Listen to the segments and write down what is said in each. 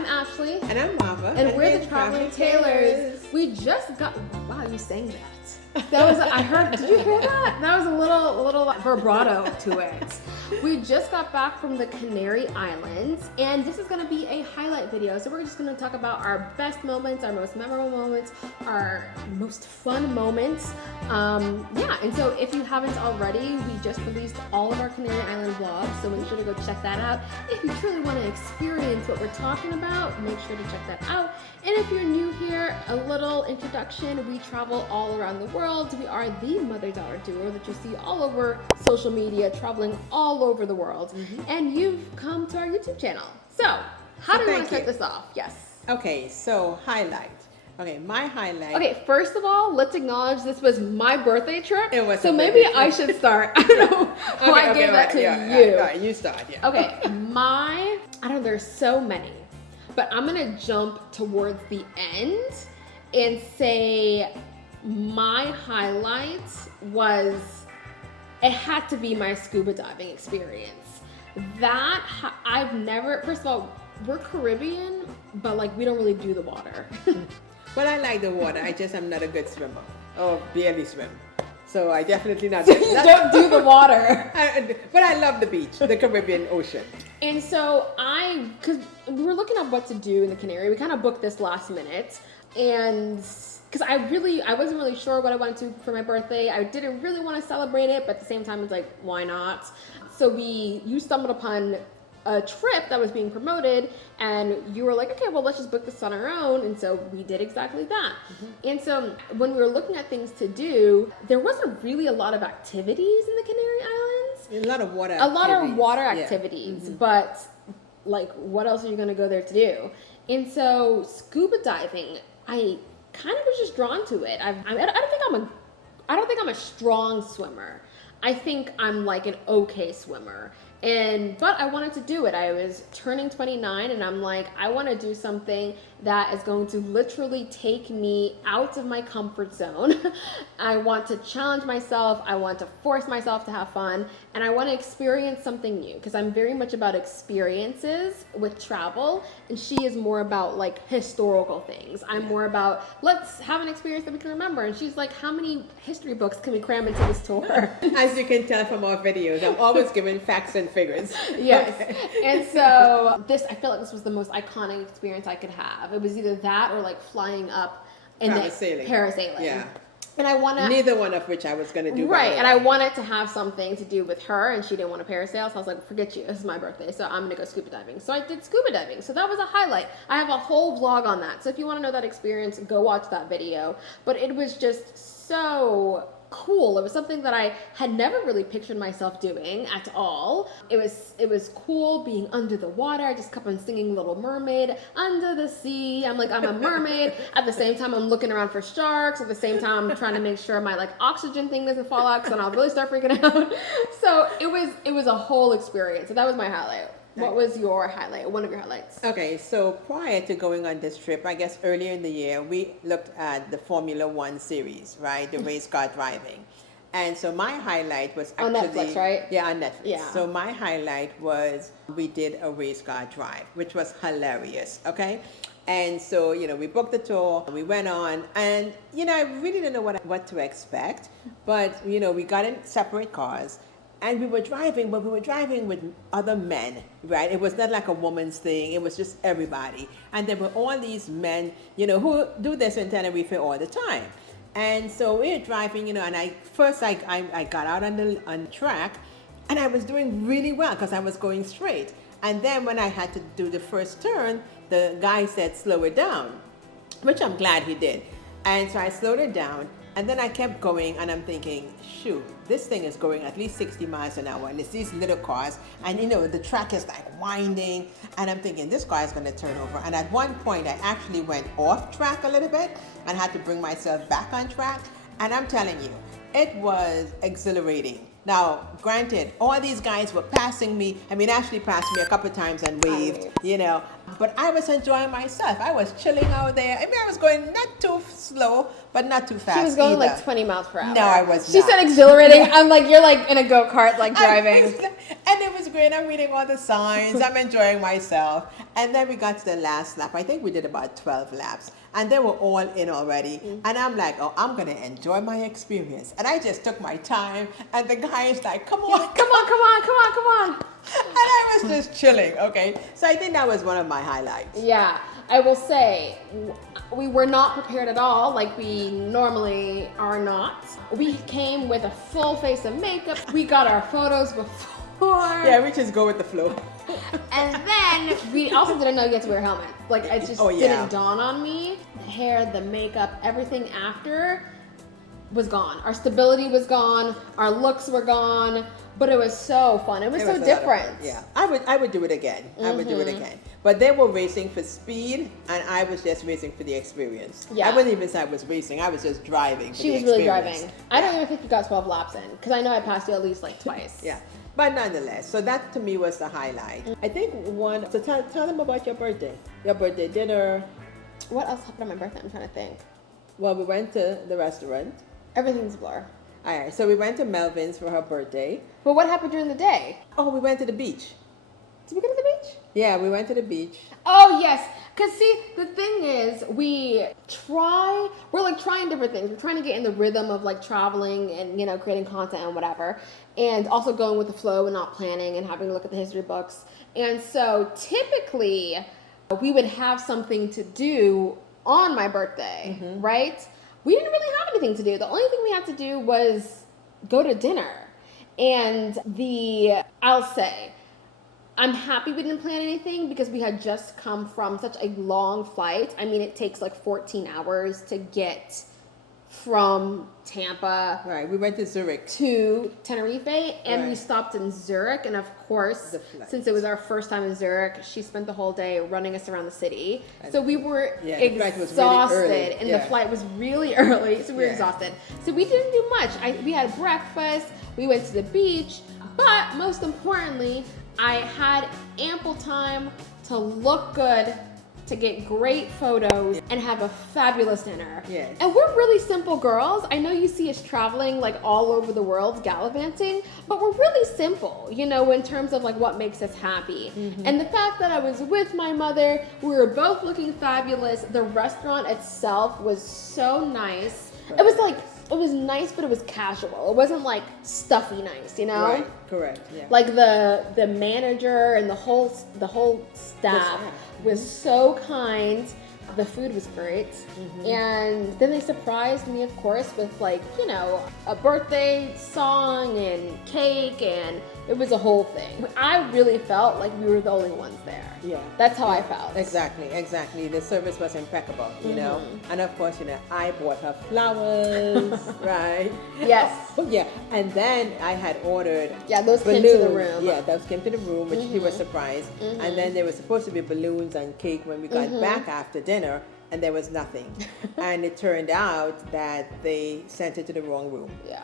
I'm Ashley. And I'm Mava. And we're the Traveling Tailors. We just got, wow, you sang that. That was, I heard, did you hear that? That was a little vibrato to it. We just got back from the Canary Islands, and this is gonna be a highlight video. So we're just gonna talk about our best moments, our most memorable moments, our most fun moments. Yeah, and so if you haven't already, we just released all of our Canary Island vlogs, so make sure to go check that out. If you truly wanna experience what we're talking about, make sure to check that out. And if you're new here, a little introduction. We travel all around the world. We are the mother-daughter duo that you see all over social media, traveling all over the world. And you've come to our YouTube channel. So, how do you want to start this off? Yes. Okay, so highlight. Okay, my highlight. Okay, first of all, let's acknowledge this was my birthday trip. It was. So maybe I should start. I don't know why I gave that to you. All right, you start. Yeah. Okay, I don't know, there's so many. But I'm gonna jump towards the end and say my highlight was, it had to be my scuba diving experience. That, I've never, first of all, we're Caribbean, but like we don't really do the water. Well, I like the water, I'm not a good swimmer, or barely swim. So I definitely not. So you don't do the water. But I love the beach, the Caribbean Ocean. And so because we were looking at what to do in the Canary, we kind of booked this last minute. And because I wasn't really sure what I wanted to for my birthday. I didn't really want to celebrate it, but at the same time, it's like, why not? So you stumbled upon a trip that was being promoted, and you were like, okay, well, let's just book this on our own. And so we did exactly that. And so when we were looking at things to do, there wasn't really a lot of activities in the Canary Islands. A lot of water activities, but like, what else are you going to go there to do? And so scuba diving, I kind of was just drawn to it. I don't think I'm a strong swimmer. I think I'm like an okay swimmer. But I wanted to do it. I was turning 29 and I'm like, I want to do something that is going to literally take me out of my comfort zone. I want to challenge myself. I want to force myself to have fun, and I want to experience something new, because I'm very much about experiences with travel, and she is more about like historical things. I'm more about, let's have an experience that we can remember. And she's like, how many history books can we cram into this tour? As you can tell from our videos, I'm always giving facts and figures. Yes. And so I feel like this was the most iconic experience I could have. It was either that or like flying up and parasailing. Yeah. And I want to. Neither one of which I was going to do. Right. And I wanted to have something to do with her, and she didn't want to parasail. So I was like, forget you. This is my birthday. So I'm going to go scuba diving. So I did scuba diving. So that was a highlight. I have a whole vlog on that. So if you want to know that experience, go watch that video. But it was just so cool. It was something that I had never really pictured myself doing at all. It was cool being under the water. I just kept on singing Little Mermaid, under the sea. I'm like, I'm a mermaid. At the same time, I'm looking around for sharks. At the same time, I'm trying to make sure my like oxygen thing doesn't fall out, because then I'll really start freaking out. So it was a whole experience. So that was my highlight. What was your highlight? One of your highlights? Okay, so prior to going on this trip, I guess earlier in the year, we looked at the Formula One series, right? The race car driving. And so my highlight was actually... On Netflix, right? Yeah, on Netflix. Yeah. So my highlight was we did a race car drive, which was hilarious, okay? And so, we booked the tour, we went on, and, I really didn't know what to expect. But, we got in separate cars. And we were driving, but we were driving with other men, right? It was not like a woman's thing. It was just everybody. And there were all these men, who do this in Tenerife all the time. And so we were driving, and I got out on the track, and I was doing really well because I was going straight. And then when I had to do the first turn, the guy said, slow it down, which I'm glad he did. And so I slowed it down. And then I kept going, and I'm thinking, shoot, this thing is going at least 60 miles an hour, and it's these little cars, and the track is like winding, and I'm thinking, this car is going to turn over. And at one point, I actually went off track a little bit and had to bring myself back on track. And I'm telling you, it was exhilarating. Now, granted, all these guys were passing me. Ashley passed me a couple of times and waved, But I was enjoying myself. I was chilling out there. I was going not too slow, but not too fast. She was going either. like 20 miles per hour. No, I was not. She said exhilarating. I'm like, you're like in a go-kart, like driving. And it was great. I'm reading all the signs. I'm enjoying myself. And then we got to the last lap. I think we did about 12 laps. And they were all in already. And I'm like, oh, I'm going to enjoy my experience. And I just took my time. And the guy is like, come on. Come on. And I was just chilling, okay? So I think that was one of my highlights. Yeah, I will say, we were not prepared at all, like we normally are not. We came with a full face of makeup. We got our photos before. Yeah, we just go with the flow. And then we also didn't know you had to wear helmets. Like, it just didn't dawn on me. The hair, the makeup, everything after was gone. Our stability was gone. Our looks were gone. But it was so fun. It was so different. Yeah, I would do it again. I would do it again. But they were racing for speed, and I was just racing for the experience. Yeah. I wouldn't even say I was racing. I was just driving for the experience. She was really driving. I don't even think you got 12 laps in, because I know I passed you at least like twice. Yeah. But nonetheless, so that to me was the highlight. I think one, so tell them about your birthday. Your birthday dinner. What else happened on my birthday? I'm trying to think. Well, we went to the restaurant. Everything's a blur. All right, so we went to Melvin's for her birthday. But what happened during the day? Oh, we went to the beach. Did we go to the beach? Yeah, we went to the beach. Oh, yes. Because, see, the thing is, we're like trying different things. We're trying to get in the rhythm of like traveling and, you know, creating content and whatever. And also going with the flow and not planning and having to look at the history books. And so typically we would have something to do on my birthday, right? We didn't really have anything to do. The only thing we had to do was go to dinner. And I'll say, I'm happy we didn't plan anything because we had just come from such a long flight. I mean, it takes like 14 hours to get from Tampa. Right, we went to Zurich. To Tenerife, and we stopped in Zurich. And of course, since it was our first time in Zurich, she spent the whole day running us around the city. So we were exhausted, and the flight was really early, so we were exhausted. So we didn't do much. We had breakfast, we went to the beach, but most importantly, I had ample time to look good, to get great photos, and have a fabulous dinner. Yes. And we're really simple girls. I know you see us traveling like all over the world, gallivanting, but we're really simple, you know, in terms of like what makes us happy. And the fact that I was with my mother, we were both looking fabulous. The restaurant itself was so nice. It was like, it was nice, but it was casual. It wasn't like stuffy nice, you know? Right, correct, yeah. Like the manager and the whole staff was so kind. The food was great. And then they surprised me, of course, with like, you know, a birthday song and cake, and it was a whole thing. I really felt like we were the only ones there. Yeah. That's how I felt. Exactly. The service was impeccable, you know. And of course, you know, I bought her flowers, right? Yes. Oh, yeah. And then I had ordered those balloons. came to the room. Yeah, those came to the room, which she was surprised. And then there was supposed to be balloons and cake when we got back after dinner, and there was nothing. And it turned out that they sent it to the wrong room. Yeah.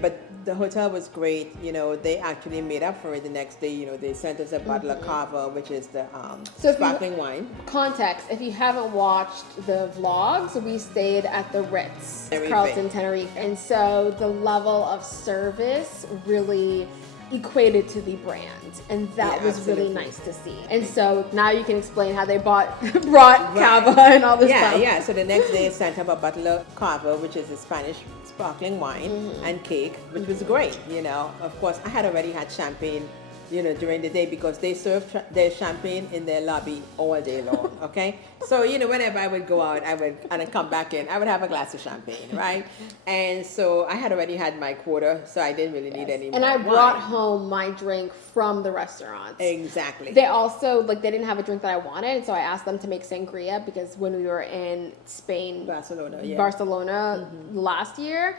But the hotel was great. You know, they actually made up for it the next day. You know, they sent us a bottle of cava, which is the sparkling wine. Context: if you haven't watched the vlogs, we stayed at the Ritz Carlton Tenerife, and so the level of service really equated to the brand, and that was really nice to see. And so now you can explain how they brought cava and all this stuff. Yeah. So the next day, I sent up a bottle of cava, which is a Spanish sparkling wine, and cake, which was great. You know, of course, I had already had champagne, you know, during the day because they serve their champagne in their lobby all day long. Okay, so you know, whenever I would go out, and I'd come back in, I would have a glass of champagne, right? And so I had already had my quota, so I didn't really need any more. And I brought home my drink from the restaurant. Exactly. They also they didn't have a drink that I wanted, so I asked them to make sangria because when we were in Spain, Barcelona last year,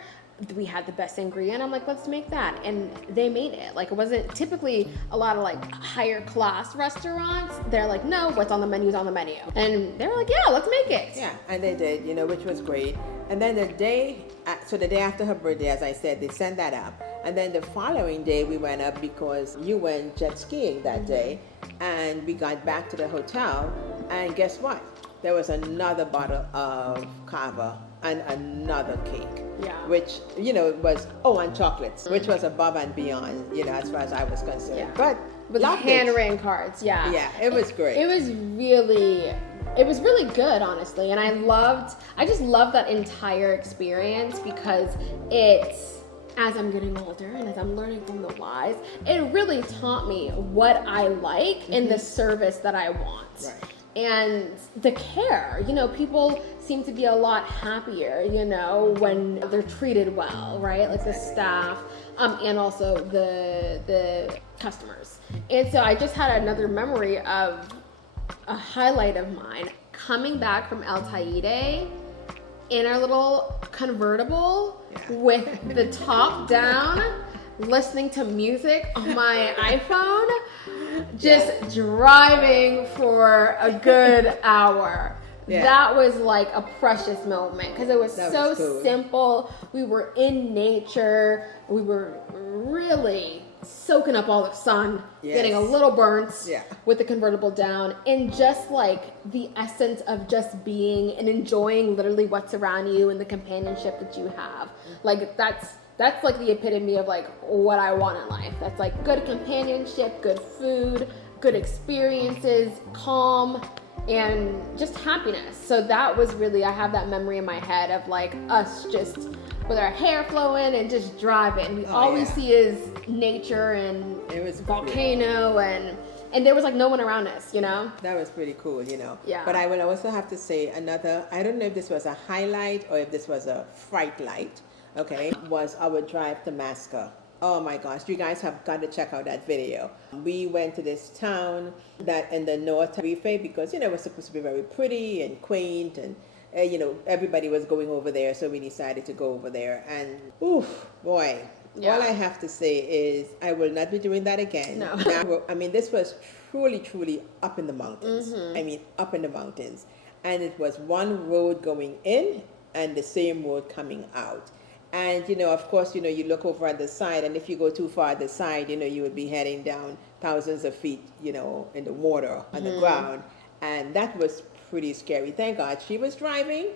we had the best sangria, and I'm like, let's make that. And they made it. Like, it wasn't typically a lot of like higher class restaurants. They're like, no, what's on the menu is on the menu. And they were like, yeah, let's make it. Yeah, and they did, you know, which was great. And then the day after her birthday, as I said, they sent that up. And then the following day we went up because you went jet skiing that day, and we got back to the hotel, and guess what? There was another bottle of cava and another cake. Yeah. Which, you know, was, and chocolates, which was above and beyond, you know, as far as I was concerned. Yeah. But with Loved handwritten cards. Yeah. Yeah, it was great. It was really good, honestly. And I just loved that entire experience because as I'm getting older and as I'm learning from the wise, it really taught me what I like and the service that I want. Right. And the care, people seem to be a lot happier, when they're treated well, right? Like the staff, and also the customers. And so I just had another memory of a highlight of mine coming back from El Teide in our little convertible with the top down, listening to music on my iPhone, just driving for a good hour. Yeah. That was like a precious moment because it was so cool. simple. We were in nature. We were really soaking up all the sun, getting a little burnt with the convertible down, and just like the essence of just being and enjoying literally what's around you and the companionship that you have. Like that's like the epitome of like what I want in life. That's like good companionship, good food, good experiences, calm, and just happiness. So that was really, I have that memory in my head of like us just with our hair flowing and just driving. All we see is nature and it was volcano and there was like no one around us, That was pretty cool, Yeah. But I will also have to say I don't know if this was a highlight or if this was a fright light, was our drive to Masca. Oh my gosh, you guys have got to check out that video. We went to this town that in the north Tenerife because, it was supposed to be very pretty and quaint and, everybody was going over there. So we decided to go over there and, oof, boy, all I have to say is I will not be doing that again. No. Now, this was truly, truly up in the mountains. Up in the mountains. And it was one road going in and the same road coming out. And, of course, you look over at the side, and if you go too far at the side, you would be heading down thousands of feet, in the water, on the ground. And that was pretty scary. Thank God she was driving.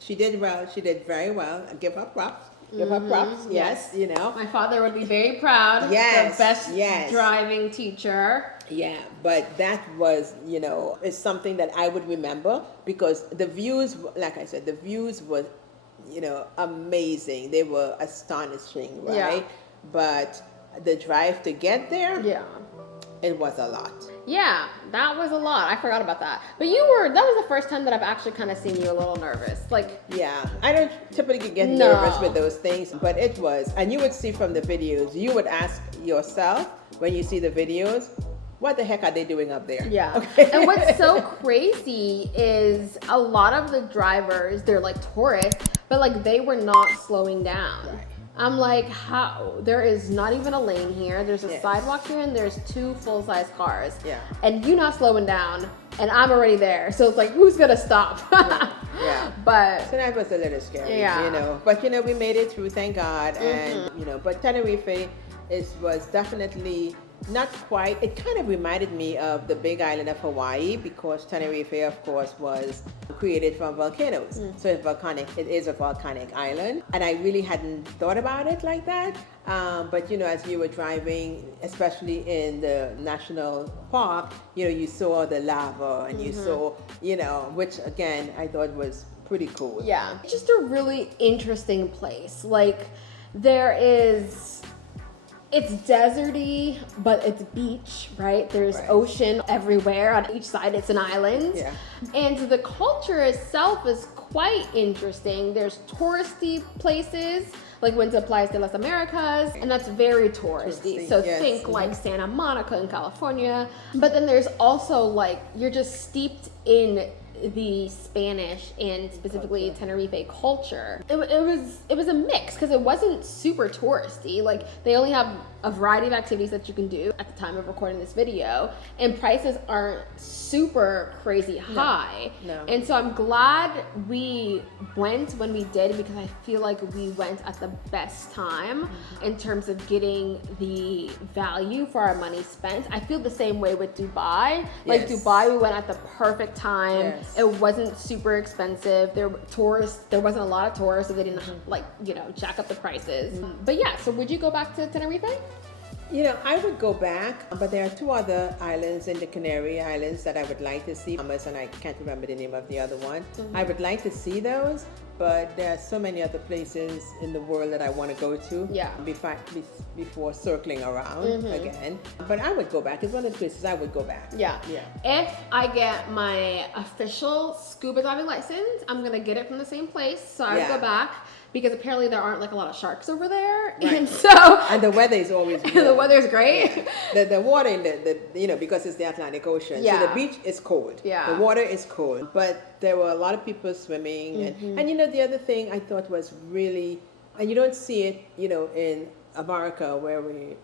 She did well. She did very well. I give her props. Give her props. Yes, My father would be very proud. Yes. The best driving teacher. Yeah, but that was, is something that I would remember because the views, like I said, the views were amazing. They were astonishing, right? Yeah. But the drive to get there, it was a lot. Yeah, that was a lot. I forgot about that. But that was the first time that I've actually kind of seen you a little nervous. Like, yeah, I don't typically get nervous with those things, but it was, and you would see from the videos, you would ask yourself when you see the videos, what the heck are they doing up there? Yeah. Okay. And what's so crazy is a lot of the drivers, they're like tourists, but like they were not slowing down. Right. I'm like, how? There is not even a lane here. There's a sidewalk here and there's 2 full-size cars. Yeah. And you not slowing down and I'm already there. So it's like, who's going to stop? Yeah. But so that was a little scary, But, we made it through, thank God. And, but Tenerife was definitely not quite. It kind of reminded me of the big island of Hawaii because Tenerife, of course, was created from volcanoes. So it is a volcanic island. And I really hadn't thought about it like that. But, as you were driving, especially in the national park, you saw the lava and you saw, which again, I thought was pretty cool. Yeah. It's just a really interesting place. Like it's deserty, but it's beach, right? There's ocean everywhere. On each side, it's an island. Yeah. And the culture itself is quite interesting. There's touristy places, like Winter Playas de las Americas, and that's very touristy. So think like Santa Monica in California. But then there's also like, you're just steeped in the Spanish and specifically Tenerife culture. It was a mix because it wasn't super touristy. Like they only have a variety of activities that you can do at the time of recording this video, and prices aren't super crazy high. No. And so I'm glad we went when we did because I feel like we went at the best time in terms of getting the value for our money spent. I feel the same way with Dubai. Like Dubai, we went at the perfect time. Yes. It wasn't super expensive. There wasn't a lot of tourists, so they didn't jack up the prices. But yeah, so would you go back to Tenerife? I would go back, but there are two other islands in the Canary Islands that I would like to see. Bahamas, and I can't remember the name of the other one. I would like to see those, but there are so many other places in the world that I want to go to. Yeah. Before circling around again. But I would go back. It's one of the places I would go back. Yeah. If I get my official scuba diving license, I'm gonna get it from the same place. So I would go back, because apparently there aren't like a lot of sharks over there, and so the weather is always good. the weather's great. The water in the because it's the Atlantic Ocean, so the beach is cold. Yeah. The water is cold, but there were a lot of people swimming, and the other thing I thought was really, and you don't see it, in America where we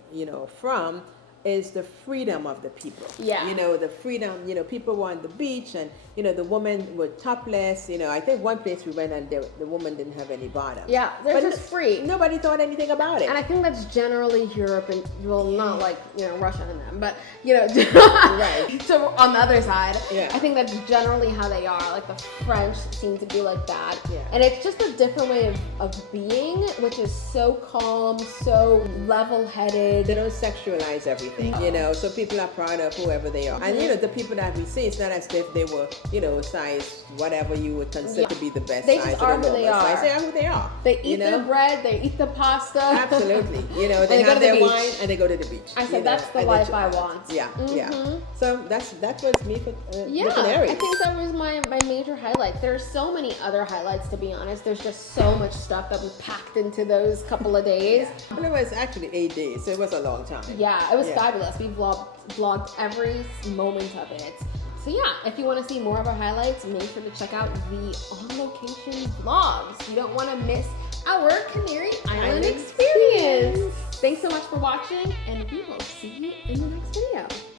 from, is the freedom of the people. Yeah. The freedom, people were on the beach, and the women were topless. I think one place we went and the woman didn't have any bottom. Yeah, they're just free. Nobody thought anything about it. And I think that's generally Europe, and not like Russia and them, but Right. So on the other side, Yeah. I think that's generally how they are. Like the French seem to be like that, Yeah. and it's just a different way of being, which is so calm, so level-headed. They don't sexualize everything, so people are proud of whoever they are. And, the people that we see, it's not as if they were, size whatever you would consider to be the best They size. just are who they are. Size. They are who they are. They eat their bread, they eat the pasta. Absolutely. they They go have to the their beach. wine and they go to the beach. I said that's the life I want. Yeah, yeah. So that was me for the Canary. I think that was my major highlight. There's so many other highlights, to be honest. There's just so much stuff that we packed into those couple of days. Well, it was actually 8 days, so it was a long time. Yeah, it was fabulous. We vlogged every moment of it. So yeah, if you want to see more of our highlights, make sure to check out the on-location vlogs. You don't want to miss our Canary Island experience. Thanks so much for watching, and we will see you in the next video.